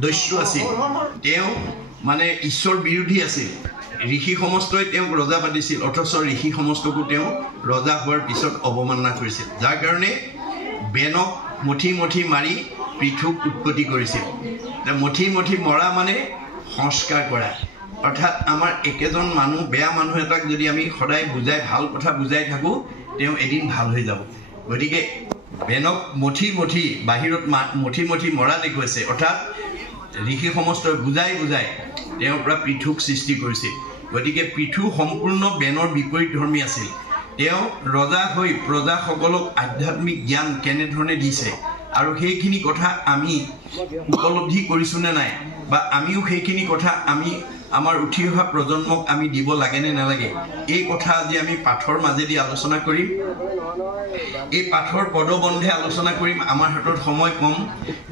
দস্যু আছিল তেওঁ মানে ঈশ্বৰ বিৰোধী আছিল ঋষি সমস্তই তেওঁক ৰজা পাতিছিল অথচ ঋষি সমস্তকো তেওঁ ৰজা হোৱাৰ পিছত অৱমাননা কৰিছিল যাৰ কাৰণে বেনক মুঠি মুঠি মাৰি পৃথুক উৎপত্তি কৰিছিল মুঠি মুঠি মৰা মানে সংস্কাৰ কৰা অৰ্থাৎ আমাৰ একেজন মানুহ বেয়া মানুহ এটাক যদি আমি সদায় বুজাই ভাল কথা বুজাই থাকো তেওঁ এদিন ভাল হৈ যাব গতিকে বেনক মুঠি মুঠি বাহিৰত মুঠি মুঠি মৰা দেখুৱাইছে অৰ্থাৎ ঋষি সমস্তই বুজাই বুজাই তেওঁৰ পৰা পৃথুক সৃষ্টি কৰিছিল গতিকে পৃথু সম্পূৰ্ণ বেনৰ বিপৰীত ধৰ্মী আছিল তেওঁ ৰজা হৈ প্ৰজাসকলক আধ্যাত্মিক জ্ঞান কেনেধৰণে দিছে আৰু সেইখিনি কথা আমি উপলব্ধি কৰিছো নে নাই বা আমিও সেইখিনি কথা আমি আমাৰ উঠি অহা প্ৰজন্মক আমি দিব লাগে নে নালাগে এই কথা আজি আমি পাঠৰ মাজেদি আলোচনা কৰিম এই পাঠৰ পদবন্ধে আলোচনা কৰিম আমাৰ হাতত সময় কম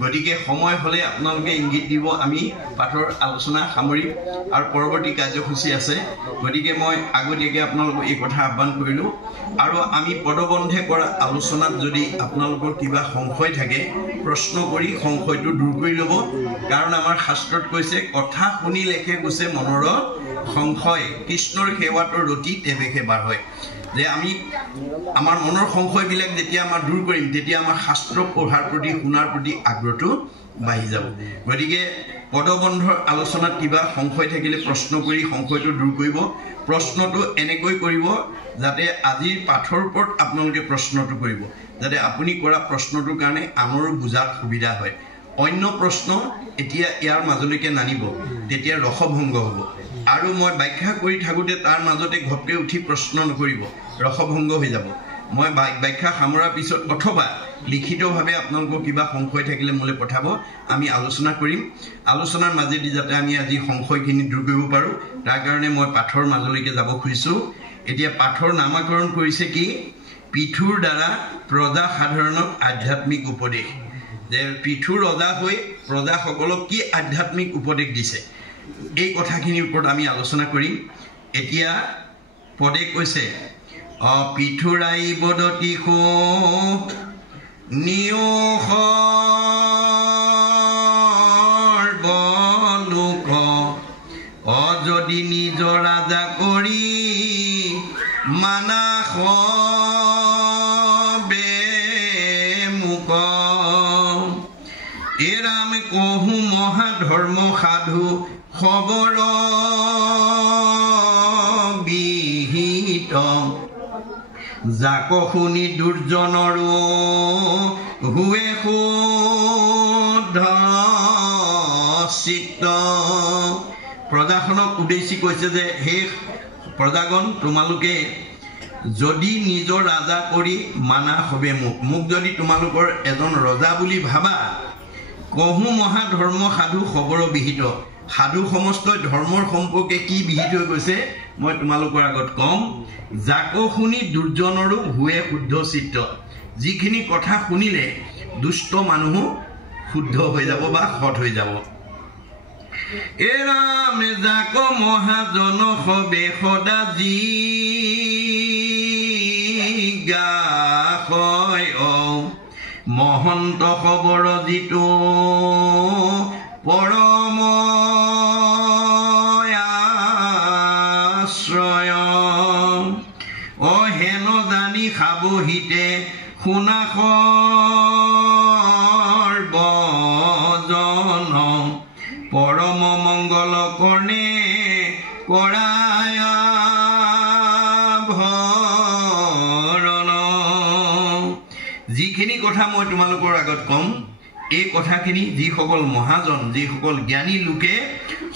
গতিকে সময় হলে আপোনালোকে ইংগিত দিব আমি পাঠৰ আলোচনা সামৰিম আৰু পৰৱৰ্তী কাৰ্যসূচী আছে গতিকে মই আগতীয়াকৈ আপোনালোকক এই কথা আহ্বান কৰিলোঁ আৰু আমি পদবন্ধে কৰা আলোচনাত যদি আপোনালোকৰ কিবা সংশয় থাকে প্ৰশ্ন কৰি সংশয়টো দূৰ কৰি ল'ব কাৰণ আমাৰ শাস্ত্ৰত কৈছে কথা শুনি লেখে কৈছে মনৰ সংশয় কৃষ্ণৰ সেৱাটোৰ ৰতি তেৱেহে বাৰ হয় যে আমি আমাৰ মনৰ সংশয়বিলাক যেতিয়া আমাৰ দূৰ কৰিম তেতিয়া আমাৰ শাস্ত্ৰ পঢ়াৰ প্ৰতি শুনাৰ প্ৰতি আগ্ৰহটো বাঢ়ি যাব গতিকে পদবন্ধৰ আলোচনাত কিবা সংশয় থাকিলে প্ৰশ্ন কৰি সংশয়টো দূৰ কৰিব প্ৰশ্নটো এনেকৈ কৰিব যাতে আজিৰ পাঠৰ ওপৰত আপোনালোকে প্ৰশ্নটো কৰিব যাতে আপুনি কৰা প্ৰশ্নটোৰ কাৰণে আনৰো বুজাৰ সুবিধা হয় অন্য প্ৰশ্ন এতিয়া ইয়াৰ মাজলৈকে নানিব তেতিয়া ৰসভংগ হ'ব আৰু মই ব্যাখ্যা কৰি থাকোঁতে তাৰ মাজতে ঘপকে উঠি প্ৰশ্ন নকৰিব ৰসভংগ হৈ যাব মই ব্যাখ্যা সামৰাৰ পিছত অথবা লিখিতভাৱে আপোনালোকৰ কিবা সংশয় থাকিলে মোলৈ পঠাব আমি আলোচনা কৰিম আলোচনাৰ মাজেদি যাতে আমি আজি সংশয়খিনি দূৰ কৰিব পাৰোঁ তাৰ কাৰণে মই পাঠৰ মাজলৈকে যাব খুজিছোঁ এতিয়া পাঠৰ নামাকৰণ কৰিছে কি পৃথুৰ দ্বাৰা প্ৰজা সাধাৰণক আধ্যাত্মিক উপদেশ যে পৃথু ৰজা হৈ প্ৰজাসকলক কি আধ্যাত্মিক উপদেশ দিছে এই কথাখিনিৰ ওপৰত আমি আলোচনা কৰিম এতিয়া পদে কৈছে পৃথুৰাই বদতি নিয়োগ যদি নিজৰ ৰাজা কৰি মানা মোক এৰাম কহু মহাধৰ্ম সাধু খবৰ বিহিত যাক শুনি দুৰ্জনৰো হুৱে শুদ্ধ চিত্ত প্ৰজাখনক উদ্দেশ্যি কৈছে যে হে প্ৰজাগণ তোমালোকে যদি নিজৰ ৰাজা কৰি মানা হবে মোক যদি তোমালোকৰ এজন ৰজা বুলি ভাবা কহু মহাধৰ্ম সাধু খবৰ বিহিত সাধু সমস্তই ধৰ্মৰ সম্পৰ্কে কি বিহিত হৈ গৈছে মই তোমালোকৰ আগত কম যাক শুনি দুৰ্জনৰো হুৱে শুদ্ধ চিত্ত যিখিনি কথা শুনিলে দুষ্ট মানুহো শুদ্ধ হৈ যাব বা সৎ হৈ যাব এৰাম যাক মহাজন হবে সদা যি মহন্ত খবৰ যিটো পৰম আশ্ৰয় হেন জানি খাবহিতে শুনা সৰ্বজন পৰম মংগল কৰ্ণে কৰায় যিখিনি কথা মই তোমালোকৰ আগত কম এই কথাখিনি যিসকল মহাজন যিসকল জ্ঞানী লোকে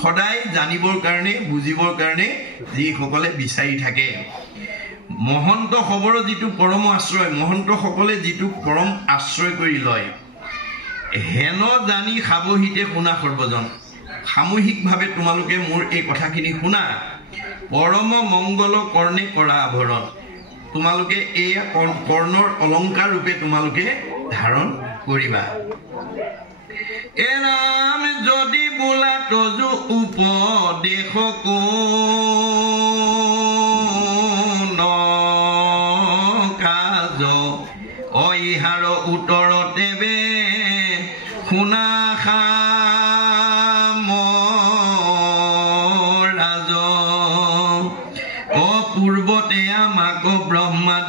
সদায় জানিবৰ কাৰণে বুজিবৰ কাৰণে যিসকলে বিচাৰি থাকে মহন্ত খবৰ যিটো পৰম আশ্ৰয় মহন্তসকলে যিটো পৰম আশ্ৰয় কৰি লয় হেন জানি খাবহিতে শুনা সৰ্বজন সামূহিকভাৱে তোমালোকে মোৰ এই কথাখিনি শুনা পৰম মংগল কৰ্ণে কৰা আভৰণ তোমালোকে এই কৰ্ণৰ অলংকাৰ ৰূপে তোমালোকে ধাৰণ কৰিবা এৰাম যদি বোলা তজু উপদেশ কাজ ইহাৰ উত্তৰতে বে শুনা খা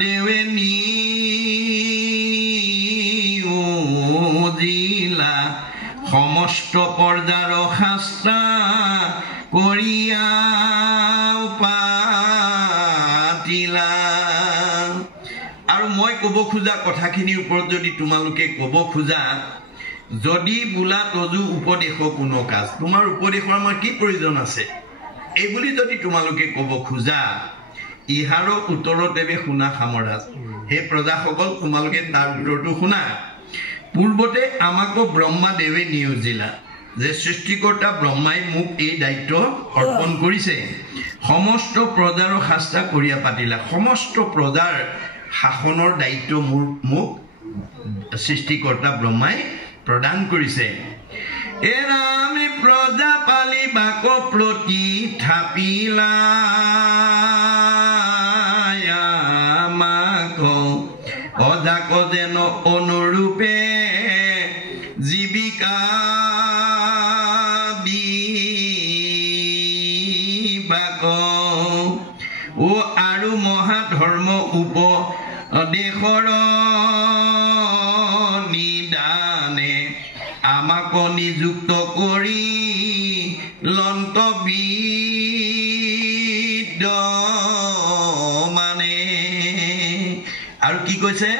দেৱে নিউজিলা সমস্ত পৰ্যাৰ শাস্তা কৰিয়া পাতিলা। আৰু মই ক'ব খোজা কথাখিনিৰ ওপৰত যদি তোমালোকে ক'ব খোজা, যদি বোলা তজু উপদেশ কোনো কাজ, তোমাৰ উপদেশৰ আমাৰ কি প্ৰয়োজন আছে এইবুলি যদি তোমালোকে ক'ব খোজা, ইহাৰৰ উত্তৰতেৱে শুনা সামৰাজ। হে প্ৰজাসকল, তোমালোকে তাৰ উত্তৰটো শুনা। পূৰ্বতে আমাকো ব্ৰহ্মাদেৱে নিয়োজিলা, যে সৃষ্টিকৰ্তা ব্ৰহ্মাই মোক এই দায়িত্ব অৰ্পণ কৰিছে। সমস্ত প্ৰজাৰ শাস্তা কৰিয়া পাতিলা, সমস্ত প্ৰজাৰ শাসনৰ দায়িত্ব মোক সৃষ্টিকৰ্তা ব্ৰহ্মাই প্ৰদান কৰিছে। এৰামি প্ৰজা পালি বাক প্ৰতি থাপিলা, অজাক যেন অনুৰূপে জীৱিকা দিবাক। ও আৰু মহাধৰ্ম উপদেশৰ নিদানে আমাক নিযুক্ত কৰি লন্তবিদ মানে। আৰু কি কৈছে?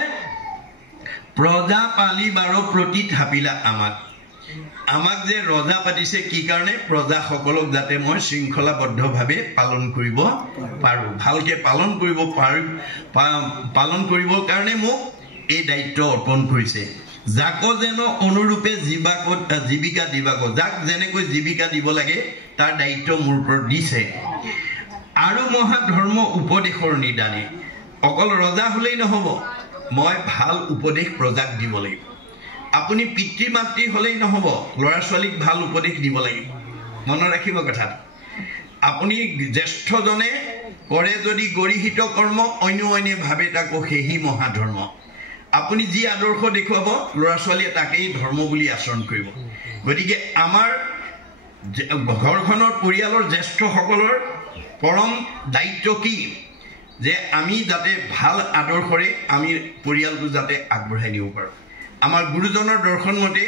প্ৰজা পালিবাৰ প্ৰতি থাপিলা আমাক যে ৰজা পাতিছে কি কাৰণে? প্ৰজাসকলক যাতে মই শৃংখলাবদ্ধভাৱে পালন কৰিব পাৰোঁ, ভালকে পালন কৰিবৰ কাৰণে মোক এই দায়িত্ব অৰ্পণ কৰিছে। যাক যেন অনুৰূপে জীৱিকা দিবাক, যাক যেনেকৈ জীৱিকা দিব লাগে তাৰ দায়িত্ব মোৰ ওপৰত দিছে। আৰু মহাধৰ্ম উপদেশৰ নিদানে, অকল ৰজা হ'লেই নহ'ব, মই ভাল উপদেশ প্ৰজাক দিব লাগিব। আপুনি পিতৃ মাতৃ হ'লেই নহ'ব, ল'ৰা ছোৱালীক ভাল উপদেশ দিব লাগিব। মনত ৰাখিব কথাটো। আপুনি জ্যেষ্ঠজনে কৰে যদি গৰিহিত কৰ্ম, অন্যে ভাবে তাকো সেহি মহাধৰ্ম। আপুনি যি আদৰ্শ দেখুৱাব ল'ৰা ছোৱালীয়ে তাকেই ধৰ্ম বুলি আচৰণ কৰিব। গতিকে আমাৰ ঘৰখনৰ পৰিয়ালৰ জ্যেষ্ঠসকলৰ পৰম দায়িত্ব কি? যে আমি যাতে ভাল আদৰ্শৰে আমি পৰিয়ালটো যাতে আগবঢ়াই নিব পাৰোঁ। আমাৰ গুৰুজনৰ দৰ্শন মতে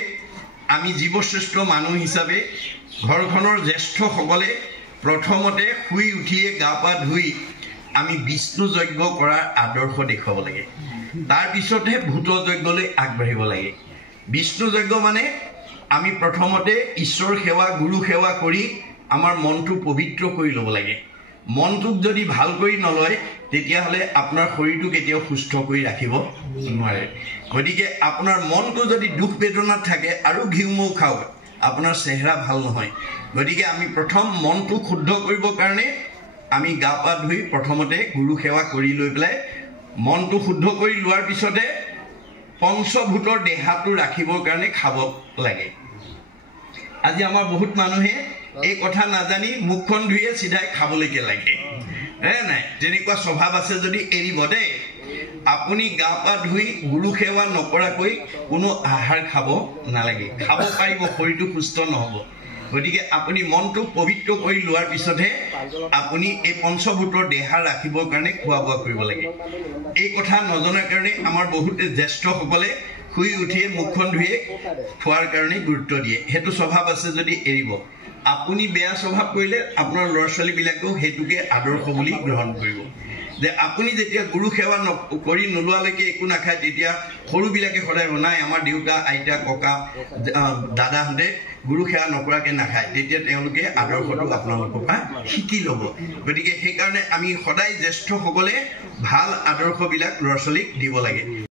আমি জীৱশ্ৰেষ্ঠ মানুহ হিচাপে ঘৰখনৰ জ্যেষ্ঠসকলে প্ৰথমতে শুই উঠিয়ে গা পা ধুই আমি বিষ্ণু যজ্ঞ কৰাৰ আদৰ্শ দেখুৱাব লাগে। তাৰপিছতহে ভূত যজ্ঞলৈ আগবাঢ়িব লাগে। বিষ্ণু যজ্ঞ মানে আমি প্ৰথমতে ঈশ্বৰ সেৱা গুৰু সেৱা কৰি আমাৰ মনটো পবিত্ৰ কৰি ল'ব লাগে। মনটোক যদি ভাল কৰি নলয় তেতিয়াহ'লে আপোনাৰ শৰীৰটো কেতিয়াও সুস্থ কৰি ৰাখিব নোৱাৰে। গতিকে আপোনাৰ মনটো যদি দুখ বেদনাত থাকে আৰু ঘিউ মৌ খাওক, আপোনাৰ চেহেৰা ভাল নহয়। গতিকে আমি প্ৰথম মনটো শুদ্ধ কৰিবৰ কাৰণে আমি গা পা ধুই প্ৰথমতে গুৰু সেৱা কৰি লৈ পেলাই মনটো শুদ্ধ কৰি লোৱাৰ পিছতে পঞ্চভূতৰ দেহাটো ৰাখিবৰ কাৰণে খাব লাগে। আজি আমাৰ বহুত মানুহে এই কথা নাজানি মুখখন ধুইয়ে চিধাই খাবলৈকে লাগে। নাই, তেনেকুৱা স্বভাৱ আছে যদি এৰিব দেই। আপুনি গা পা ধুই গুৰু সেৱা নকৰাকৈ কোনো আহাৰ খাব নালাগে। খাব পাৰিব, শৰীৰটো সুস্থ নহ'ব। গতিকে আপুনি মনটো পবিত্ৰ কৰি লোৱাৰ পিছতহে আপুনি এই পঞ্চভূতৰ দেহা ৰাখিবৰ কাৰণে খোৱা বোৱা কৰিব লাগে। এই কথা নজনাৰ কাৰণে আমাৰ বহুতে জ্যেষ্ঠসকলে শুই উঠিয়ে মুখখন ধুইয়ে খোৱাৰ কাৰণে গুৰুত্ব দিয়ে। সেইটো স্বভাৱ আছে যদি এৰিব। আপুনি বেয়া স্বভাৱ কৰিলে আপোনাৰ ল'ৰা ছোৱালীবিলাকেও সেইটোকে আদৰ্শ বুলি গ্ৰহণ কৰিব। যে আপুনি যেতিয়া গুৰু সেৱা কৰি নোলোৱালৈকে একো নাখায়, তেতিয়া সৰুবিলাকে সদায় নাই আমাৰ দেউতা আইতা ককা দাদাহঁতে গুৰু সেৱা নকৰাকৈ নাখায়, তেতিয়া তেওঁলোকে আদৰ্শটো আপোনালোকৰ পৰা শিকি ল'ব। গতিকে সেইকাৰণে আমি সদায় জ্যেষ্ঠসকলে ভাল আদৰ্শবিলাক ল'ৰা ছোৱালীক দিব লাগে।